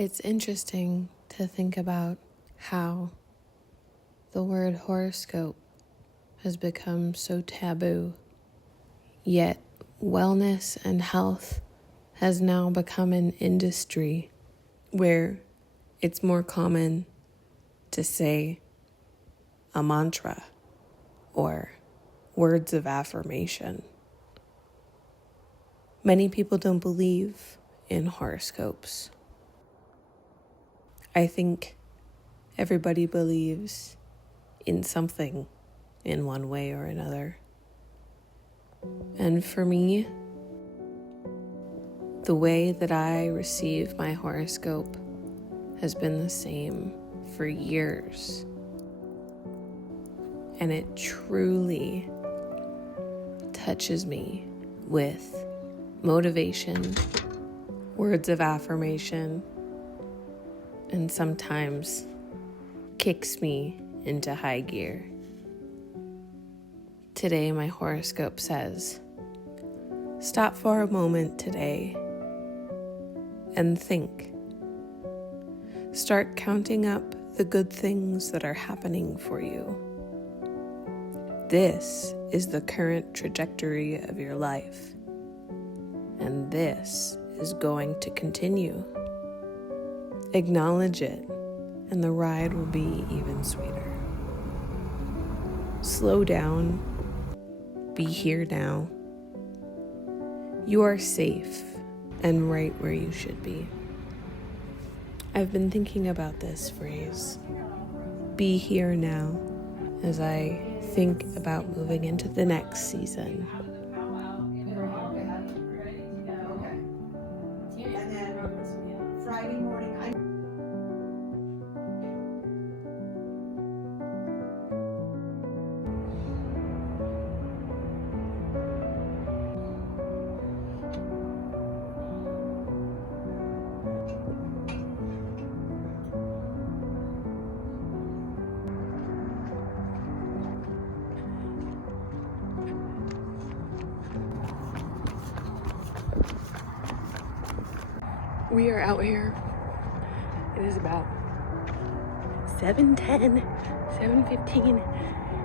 It's interesting to think about how the word horoscope has become so taboo, yet wellness and health has now become an industry where it's more common to say a mantra or words of affirmation. Many people don't believe in horoscopes. I think everybody believes in something in one way or another. And for me, the way that I receive my horoscope has been the same for years. And it truly touches me with motivation, words of affirmation, and sometimes kicks me into high gear. Today, my horoscope says, stop for a moment today and think. Start counting up the good things that are happening for you. This is the current trajectory of your life, and this is going to continue. Acknowledge it, and the ride will be even sweeter. Slow down. Be here now. You are safe and right where you should be. I've been thinking about this phrase, be here now, as I think about moving into the next season. And then Friday morning, We are out here. It is about 7:10, 7:15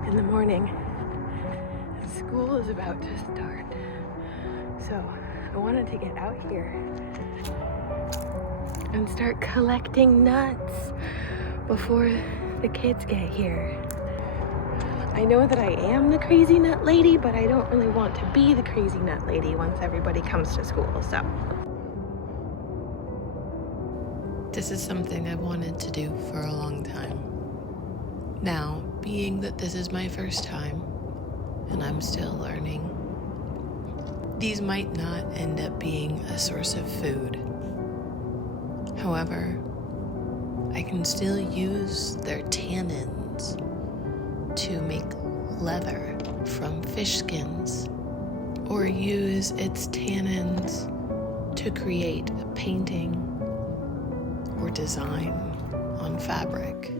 in the morning. And school is about to start. So I wanted to get out here and start collecting nuts before the kids get here. I know that I am the crazy nut lady, but I don't really want to be the crazy nut lady once everybody comes to school, so. This is something I've wanted to do for a long time. Now, being that this is my first time, and I'm still learning, these might not end up being a source of food. However, I can still use their tannins to make leather from fish skins, or use its tannins to create a painting or design on fabric.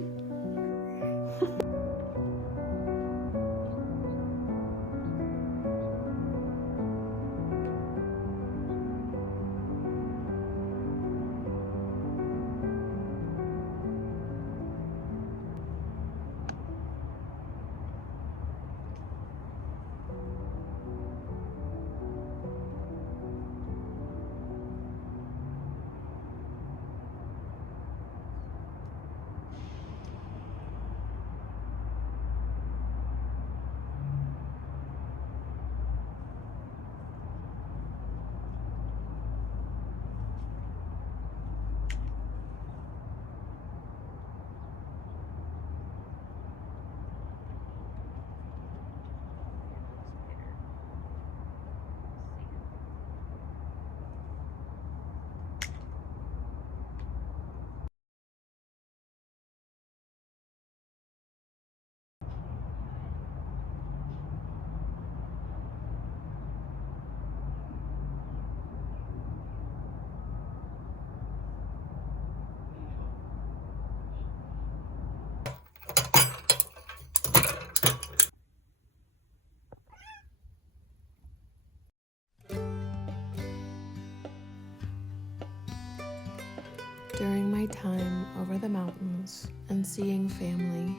my time over the mountains and seeing family.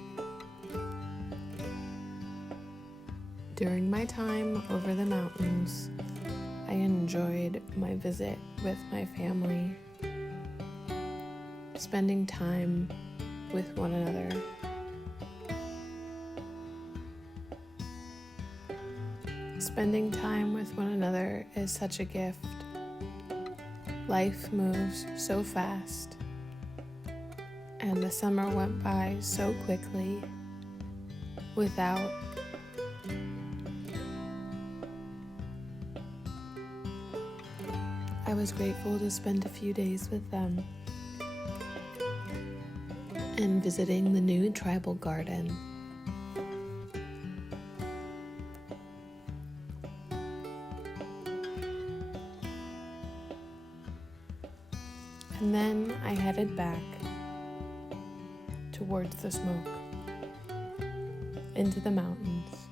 During my time over the mountains, I enjoyed my visit with my family, spending time with one another. Spending time with one another is such a gift. Life moves so fast, and the summer went by so quickly without I was grateful to spend a few days with them and visiting the new tribal garden. And then I headed back towards the smoke, into the mountains.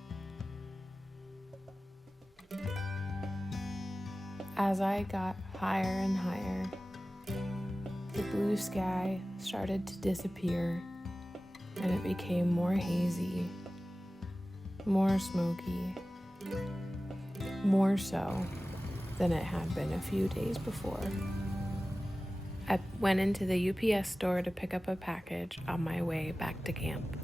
As I got higher and higher, the blue sky started to disappear, and it became more hazy, more smoky, more so than it had been a few days before. I went into the UPS store to pick up a package on my way back to camp.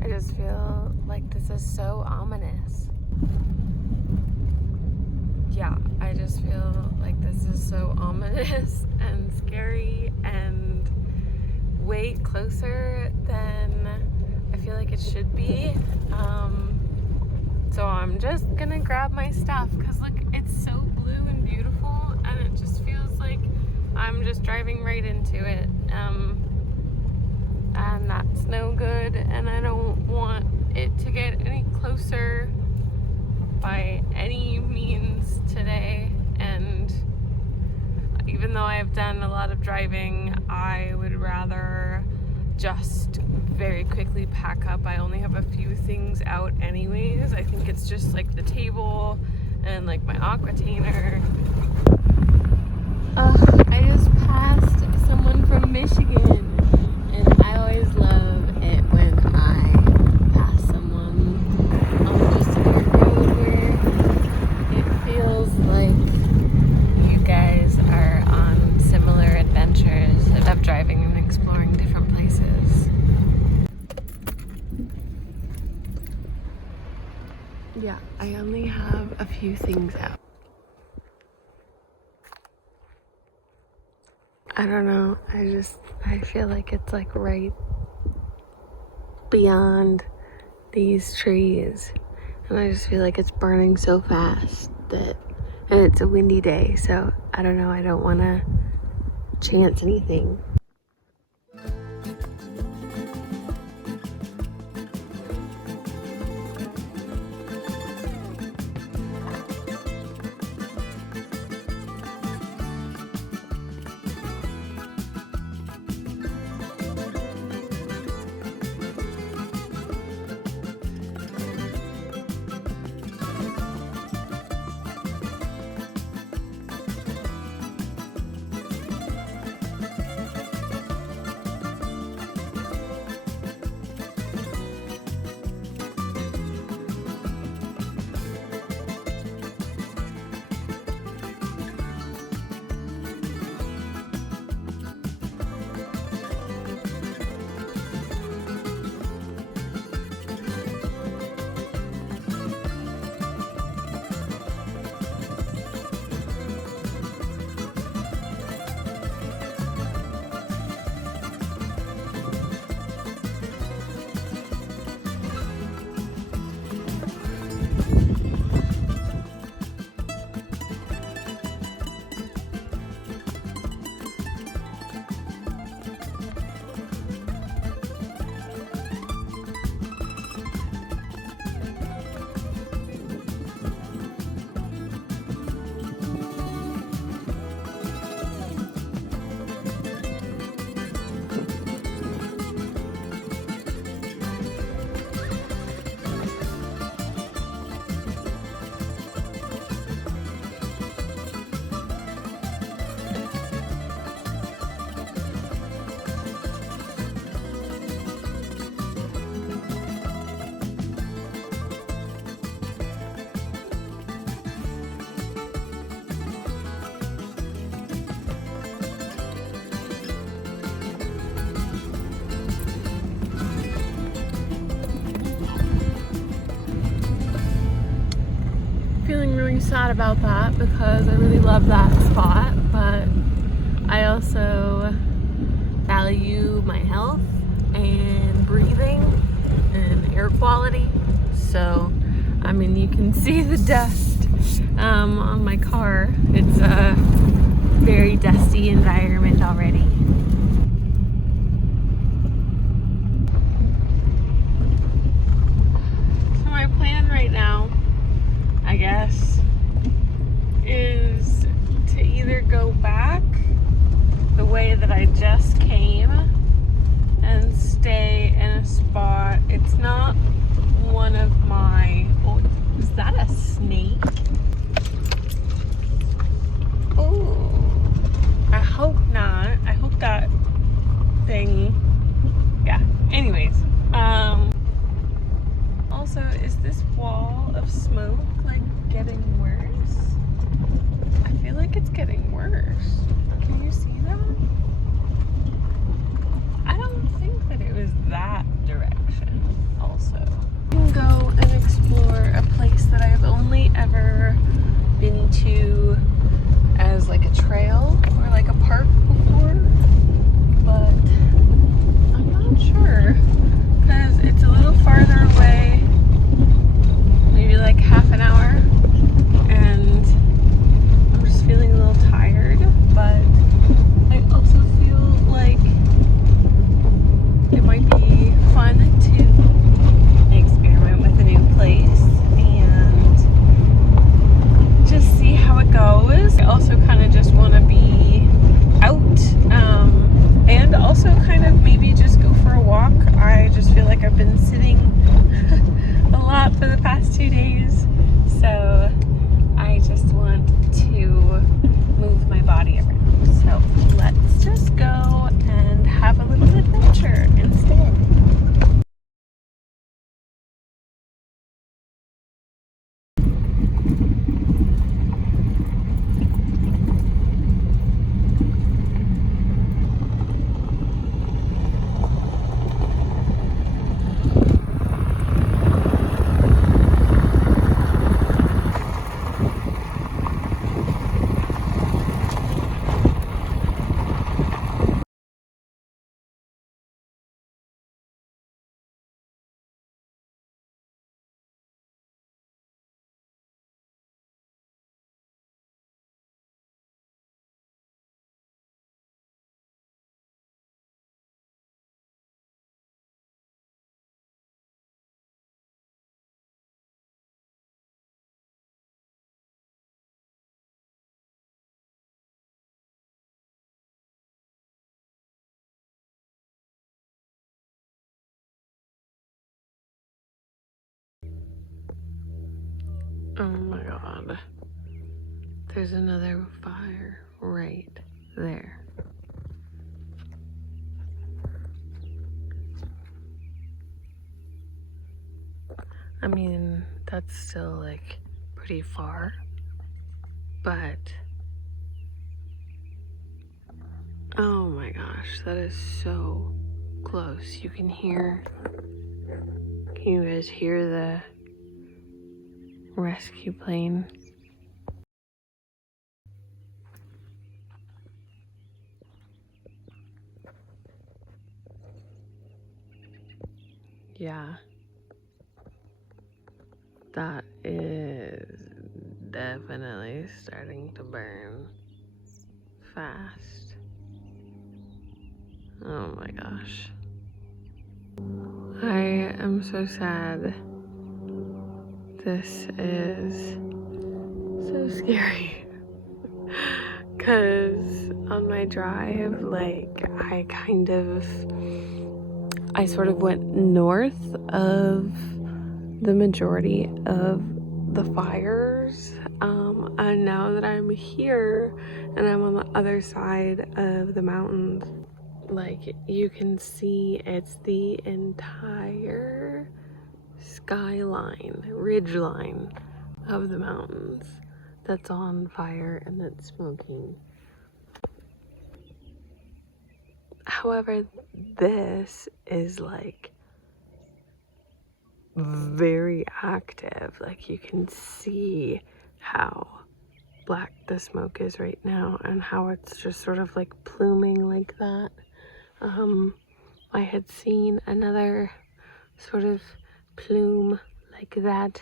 I just feel like this is so ominous. Yeah, I just feel like this is so ominous and scary and way closer than I feel like it should be. So I'm just gonna grab my stuff because look, it's so blue and beautiful, and it just feels like I'm just driving right into it. And that's no good, and I don't want it to get any closer by any means today. And even though I've done a lot of driving, I would rather just very quickly pack up. I only have a few things out anyways. I think it's just like the table and like my aquatainer. I just passed someone from Michigan, and I always love it when I pass someone on just a dirt road where it feels like you guys are on similar adventures of driving and exploring different places. Yeah, I only have a few things out. I don't know, I feel like it's like right beyond these trees, and I just feel like it's burning so fast and it's a windy day, so I don't know, I don't want to chance anything. feeling really sad about that because I really love that spot, but I also value my health and breathing and air quality. So, I mean, you can see the dust on my car. It's a very dusty environment already. So my plan right now, I guess, is to either go back the way that I just came and stay in a spot. It's not one of my... Oh, is that a snake? Oh, I hope not. I hope that thing... Yeah, anyways. Also, is this wall of smoke like getting worse? I feel like it's getting worse. Can you see that? I don't think that it was that direction also. We can go and explore a place that I've only ever been to as like a trail or like a park before, but I'm not sure because it's a little farther away, maybe like half an hour, and I'm just feeling a little tired, but I also feel like it might be fun to experiment with a new place and just see how it goes. I also kind of just want to be out and also kind of maybe just go for a walk. I just feel like I've been sitting a lot for the past 2 days, so I just want to move my body around. So let's just go and have a little adventure instead. Oh my god. There's another fire right there. I mean, that's still like pretty far, but oh my gosh, that is so close. You can you guys hear the rescue plane? Yeah. That is definitely starting to burn fast. Oh my gosh. I am so sad. This is so scary. Cause on my drive, like I sort of went north of the majority of the fires, and now that I'm here and I'm on the other side of the mountains, like you can see it's the entire skyline, ridgeline of the mountains that's on fire and that's smoking. However, this is like very active. Like you can see how black the smoke is right now and how it's just sort of like pluming like that. I had seen another sort of plume like that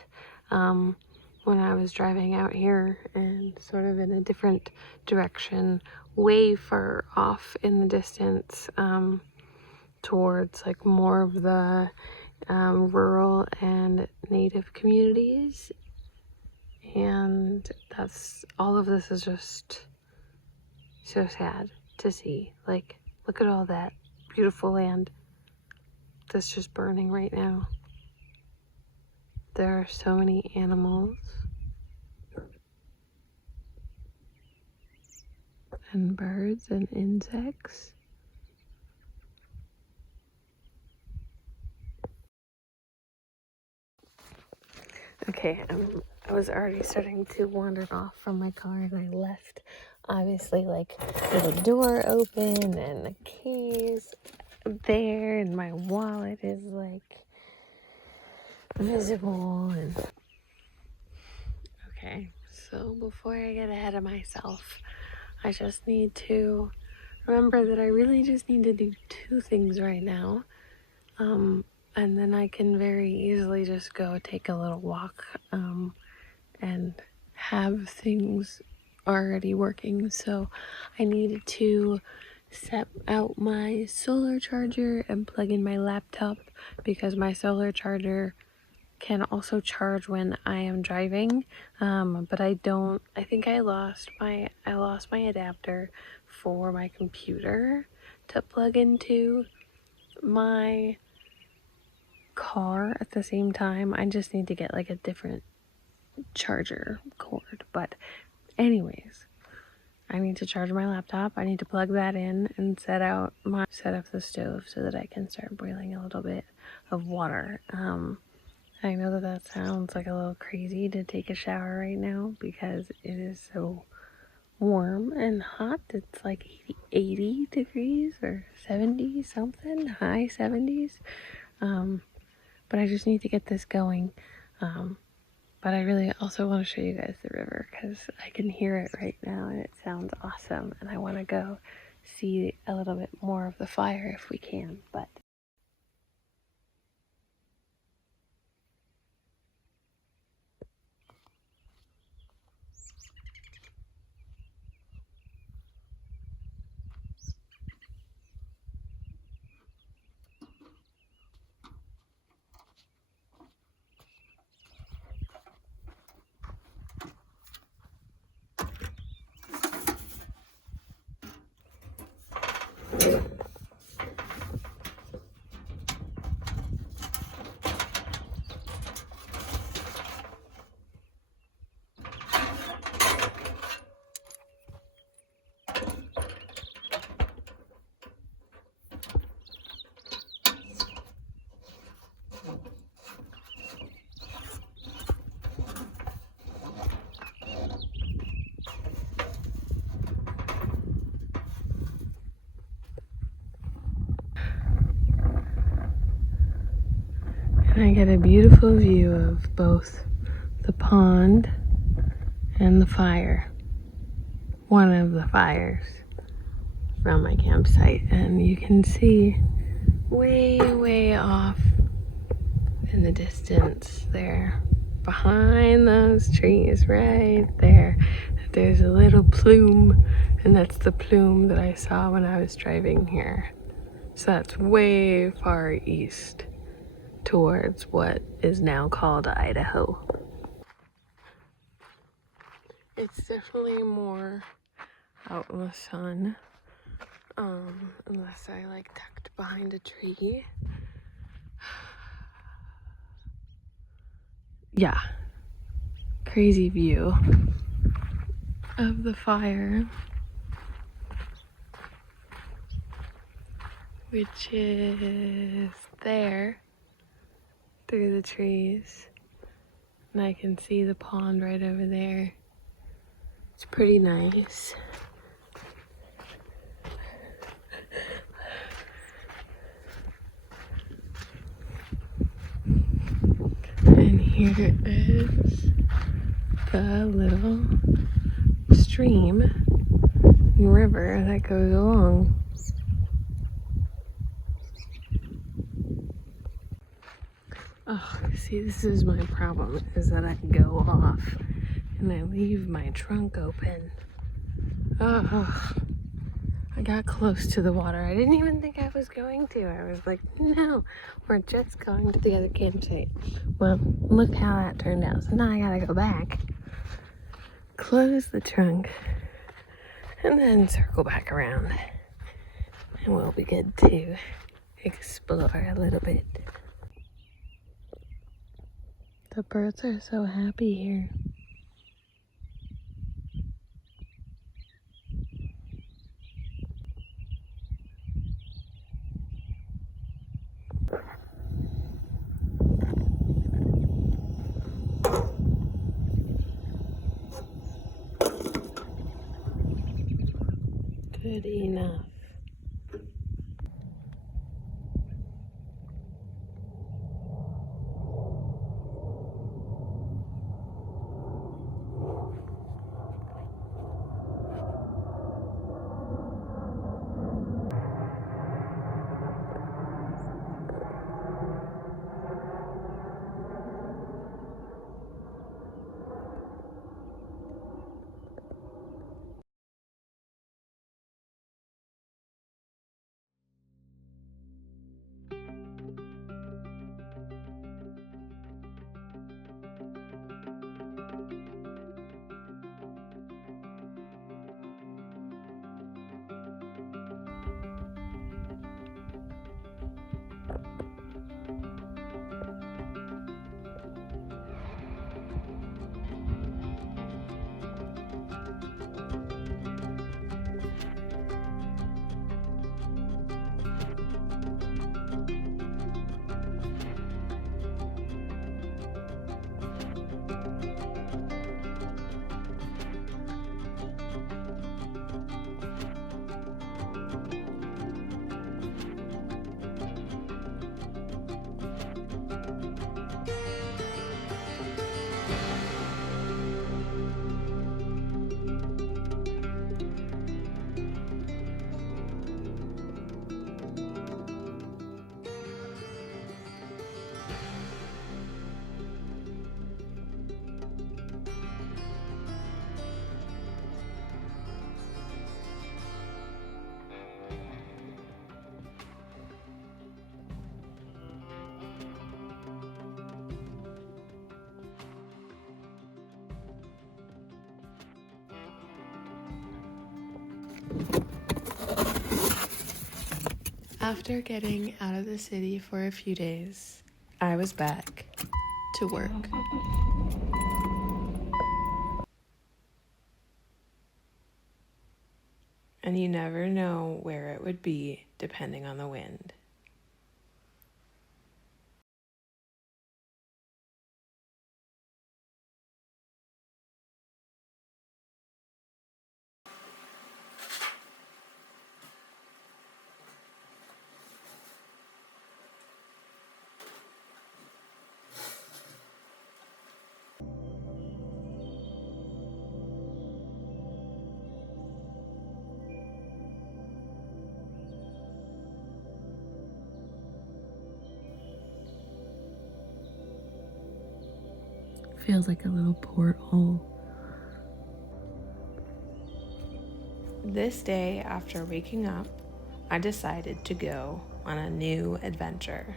when I was driving out here, and sort of in a different direction, way far off in the distance, towards like more of the rural and native communities. And that's all of this is just so sad to see. Like, look at all that beautiful land that's just burning right now. There are so many animals and birds and insects. Okay, I was already starting to wander off from my car, and I left, obviously, like, with the door open and the keys there, and my wallet is, like, visible. And okay, so before I get ahead of myself, I just need to remember that I really just need to do two things right now. And then I can very easily just go take a little walk and have things already working. So I needed to set out my solar charger and plug in my laptop, because my solar charger can also charge when I am driving, but I think I lost my adapter for my computer to plug into my car at the same time. I just need to get like a different charger cord. But anyways, I need to charge my laptop. I need to plug that in and set up the stove so that I can start boiling a little bit of water. I know that sounds like a little crazy to take a shower right now because it is so warm and hot. It's like 80 degrees or 70 something, high 70s. But I just need to get this going. But I really also want to show you guys the river because I can hear it right now and it sounds awesome. And I want to go see a little bit more of the fire if we can. But I get a beautiful view of both the pond and the fire. One of the fires from my campsite, and you can see way off in the distance there, behind those trees right there, there's a little plume, and that's the plume that I saw when I was driving here. So that's way far east towards what is now called Idaho. It's definitely more out in the sun, unless I like tucked behind a tree. Yeah, crazy view of the fire, which is there through the trees, and I can see the pond right over there. It's pretty nice. And here is the little stream and river that goes along. Oh, see, this is my problem, is that I go off and I leave my trunk open. Oh, I got close to the water. I didn't even think I was going to. I was like, no, we're just going to the other campsite. Well, look how that turned out. So now I gotta go back, close the trunk, and then circle back around. And we'll be good to explore a little bit. The birds are so happy here. Good enough. After getting out of the city for a few days, I was back to work. And you never know where it would be depending on the wind. Feels like a little porthole. This day, after waking up, I decided to go on a new adventure.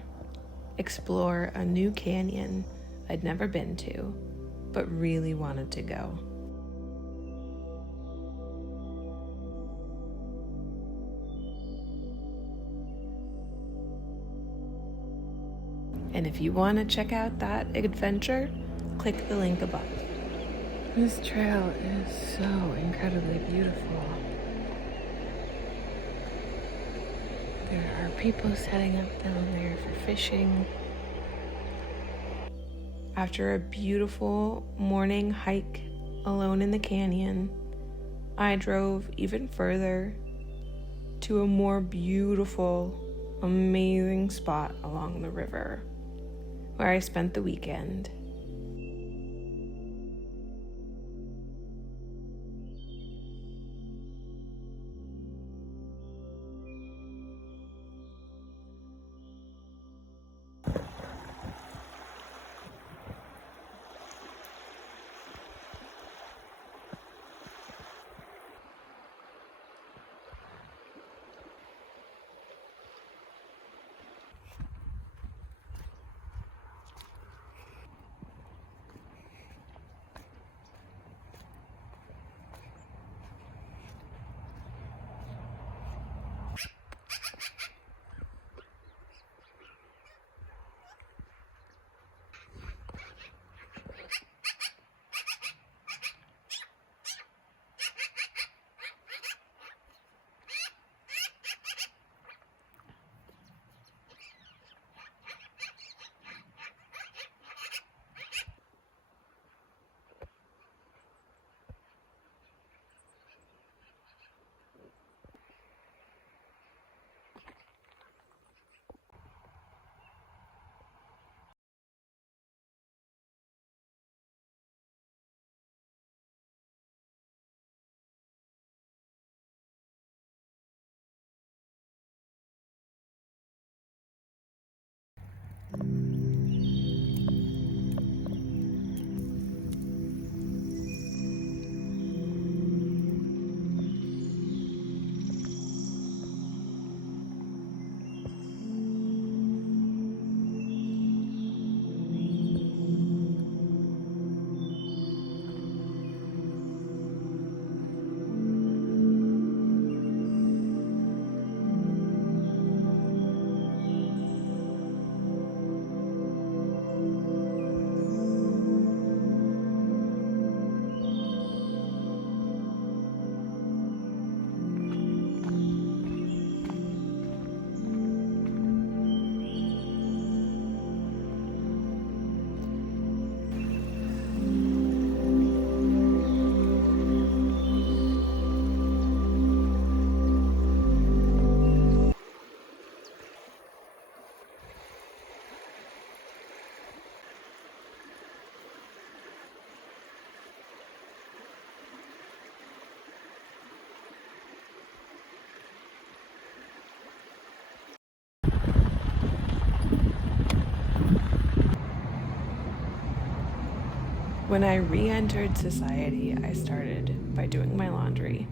Explore a new canyon I'd never been to, but really wanted to go. And if you want to check out that adventure, click the link above. This trail is so incredibly beautiful. There are people setting up down there for fishing. After a beautiful morning hike alone in the canyon, I drove even further to a more beautiful, amazing spot along the river, where I spent the weekend. When I re-entered society, I started by doing my laundry.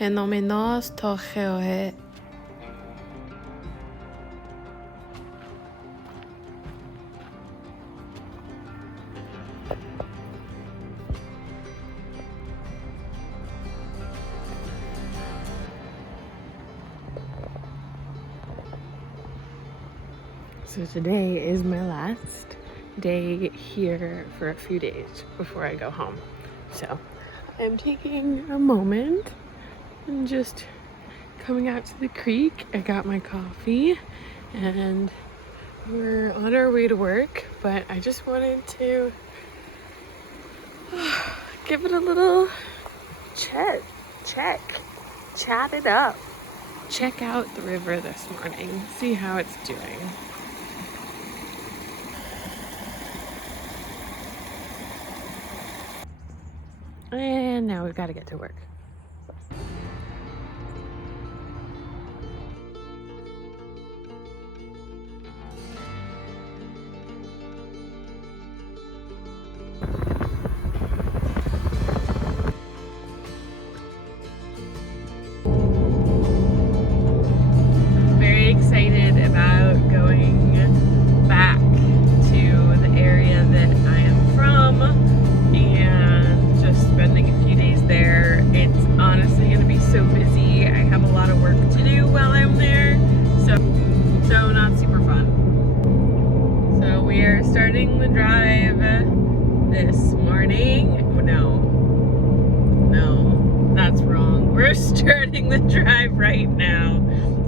Fenomenos togeohe. So today is my last day here for a few days before I go home. So I'm taking a moment and just coming out to the creek. I got my coffee and we're on our way to work, but I just wanted to give it a little chat it up. Check out the river this morning, see how it's doing. And now we've got to get to work. Very excited about going back to the area that I am from and just spending a few days there. It's honestly going to be so busy. I have a lot of work to do while I'm there, so not super fun. So we are starting the drive this morning. No, that's wrong. We're starting the drive right now.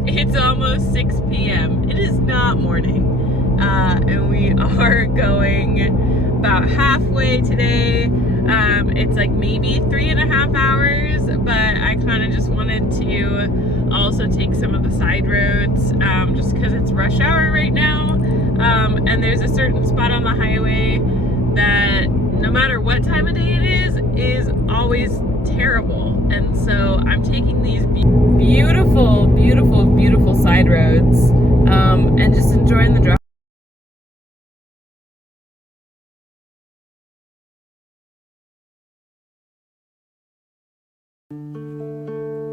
It's almost 6 p.m. It is not morning. And we are going about halfway today. It's like maybe 3.5 hours, but I kind of just wanted to also take some of the side roads just because it's rush hour right now. And there's a certain spot on the highway that no matter what time of day it is always terrible. And so I'm taking these beautiful, beautiful, beautiful side roads and just enjoying the drive.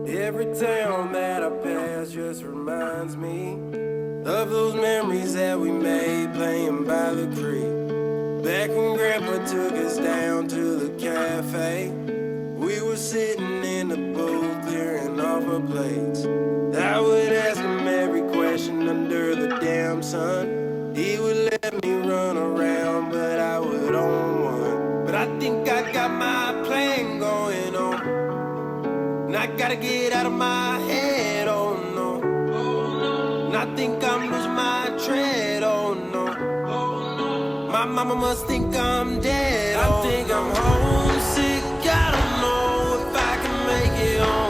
Every town that I pass just reminds me of those memories that we made playing by the creek. Back when Grandpa took us down to the cafe, we were sitting in the booth clearing off our plates. I would ask him every question under the damn sun. He would let me run around, but I would own one. But I think I got my plan going on, and I gotta get out of my head, oh no. And I think I'm losing my tread, oh no. My mama must think I'm dead. I think I'm homesick. I don't know if I can make it home.